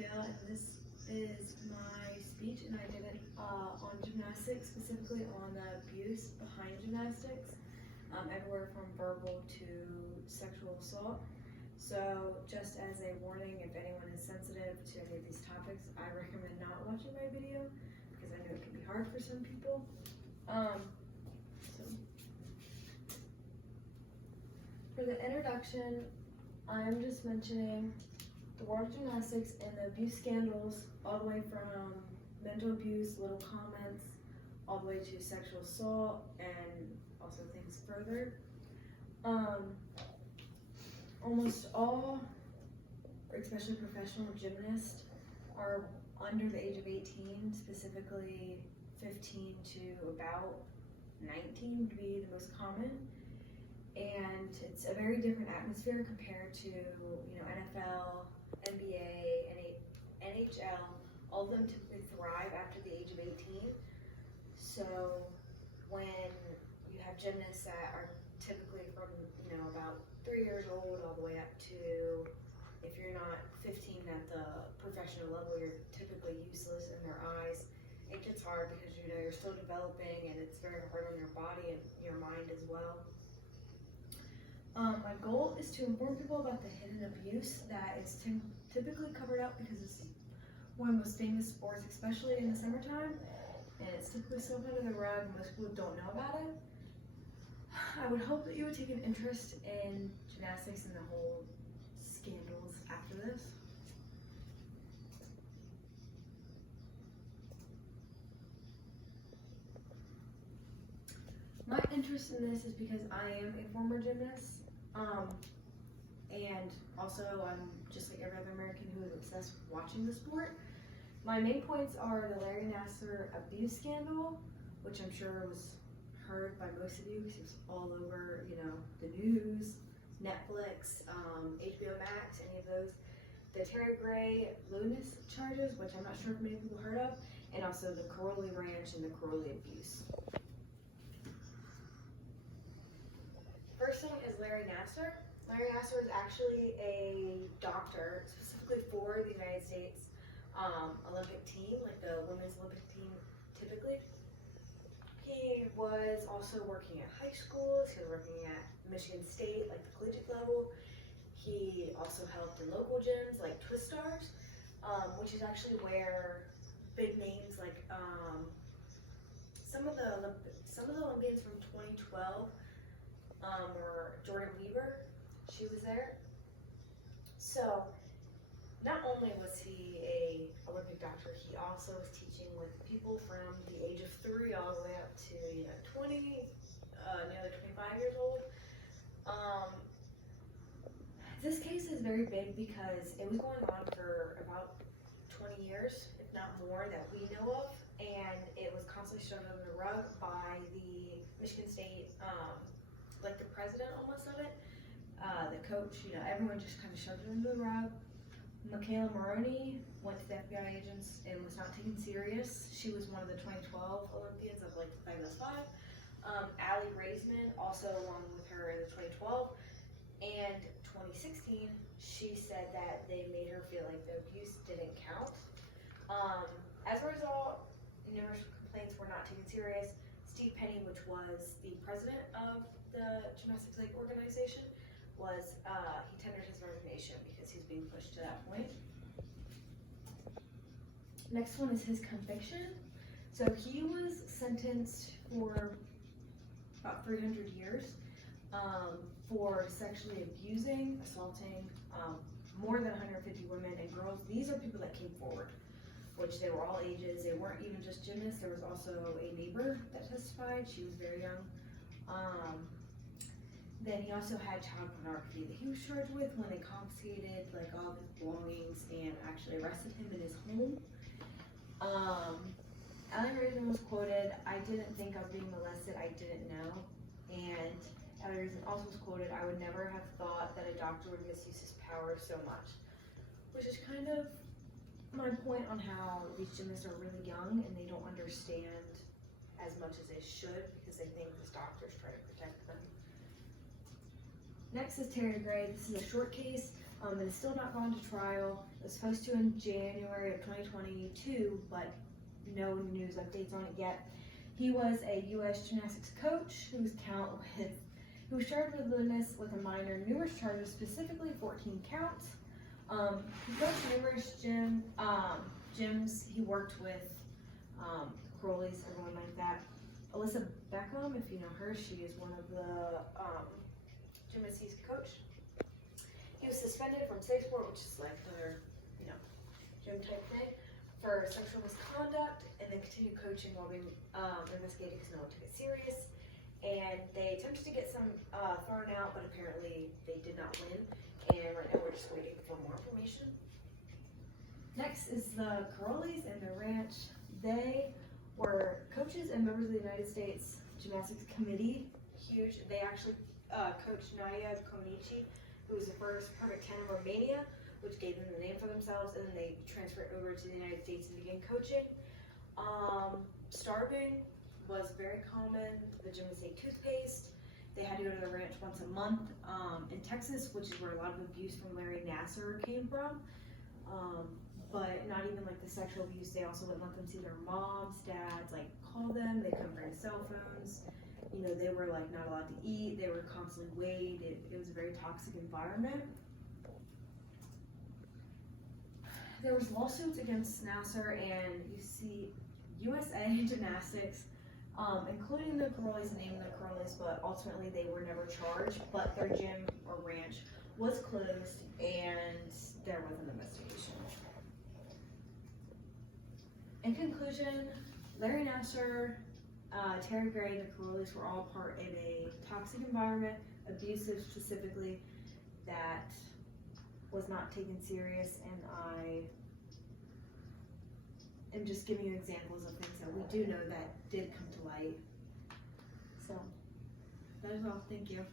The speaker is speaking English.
Miguel, and this is my speech, and I did it on gymnastics, specifically on the abuse behind gymnastics, everywhere from verbal to sexual assault. So just as a warning, if anyone is sensitive to any of these topics, I recommend not watching my video because I know it can be hard for some people. So for the introduction, I'm just mentioning the world of gymnastics and the abuse scandals, all the way from mental abuse, little comments, all the way to sexual assault, and also things further. Almost all, or especially professional gymnasts, are under the age of 18, specifically 15 to about 19 would be the most common. And it's a very different atmosphere compared to, NFL, NBA, NHL. All of them typically thrive after the age of 18. So when you have gymnasts that are typically from, about 3 years old all the way up to, if you're not 15 at the professional level, you're typically useless in their eyes. It gets hard because, you're still developing, and it's very hard on your body and your mind as well. My goal is to inform people about the hidden abuse that is typically covered up because it's one of the most famous sports, especially in the summertime, and it's typically swept under the rug. Most people don't know about it. I would hope that you would take an interest in gymnastics and the whole scandals after this. My interest in this is because I am a former gymnast, and also I'm just like every other American who is obsessed with watching the sport. My main points are the Larry Nassar abuse scandal, which I'm sure was heard by most of you because it was all over, the news, Netflix, HBO Max, any of those. The Terry Gray lewdness charges, which I'm not sure if many people heard of, and also the Karolyi Ranch and the Karolyi abuse. First thing is Larry Nassar. Larry Nassar is actually a doctor specifically for the United States Olympic team, like the women's Olympic team typically. He was also working at high schools, he was working at Michigan State, like the collegiate level. He also helped in local gyms like Twistars, which is actually where big names like some of the Olympians from 2012 were Jordan Weaver. She was there. So not only was he a Olympic doctor, he also was teaching with people from the age of 3 all the way up to 20, nearly 25 years old. This case is very big because it was going on for about 20 years, if not more, that we know of, and it was constantly shoved under the rug by the Michigan State, like the president almost of it, the coach, everyone just kind of shoved it under the rug. Michaela Maroney went to the FBI agents and was not taken serious. She was one of the 2012 Olympians of like the famous 5. Aly Raisman also along with her in the 2012. And 2016, she said that they made her feel like the abuse didn't count. As a result, numerous complaints were not taken serious. Steve Penny, which was the president of the Gymnastics League organization, he tendered his resignation because he's being pushed to that point. Next one is his conviction. So he was sentenced for about 300 years for sexually abusing, assaulting more than 150 women and girls. These are people that came forward, which they were all ages. They weren't even just gymnasts. There was also a neighbor that testified. She was very young. Then he also had child pornography that he was charged with when they confiscated like all of his belongings and actually arrested him in his home. Aly Raisman was quoted, "I didn't think I was being molested, I didn't know." And Aly Raisman also was quoted, "I would never have thought that a doctor would misuse his power so much." Which is kind of my point on how these gymnasts are really young and they don't understand as much as they should because they think this doctor's trying to protect them. Next is Terry Gray. This is a short case. It has still not gone to trial. It was supposed to in January of 2022, but no news updates on it yet. He was a U.S. gymnastics coach who was charged with lewdness with a minor, numerous charges, specifically 14 counts. He coached numerous gyms. He worked with Crowley's, everyone like that. Alyssa Beckham, if you know her, she is one of the gymnastics coach. He was suspended from safe sport, which is like their, gym type thing, for sexual misconduct, and then continued coaching while being investigated because no one took it serious. And they attempted to get some thrown out, but apparently they did not win. And right now we're just waiting for more information. Next is the Carolis and the ranch. They were coaches and members of the United States Gymnastics Committee. Huge. They actually coached Nadia Comaneci, who was the first perfect 10 in Romania, which gave them the name for themselves, and then they transferred over to the United States and began coaching. Starving was very common. The gym would say toothpaste. They had to go to the ranch once a month in Texas, which is where a lot of abuse from Larry Nassar came from. But not even like the sexual abuse, they also wouldn't let them see their moms, dads, like call them, they couldn't bring cell phones. They were like not allowed to eat, they were constantly weighed, it was a very toxic environment. There was lawsuits against Nassar and you see USA Gymnastics, including the Carolis, naming the Carolis, but ultimately they were never charged, but their gym or ranch was closed and there was an investigation. In conclusion, Larry Nassar, Terry Gray, and the Carolis were all part of a toxic environment, abusive specifically, that was not taken serious, and I am just giving you examples of things that we do know that did come to light. So, that is all. Thank you.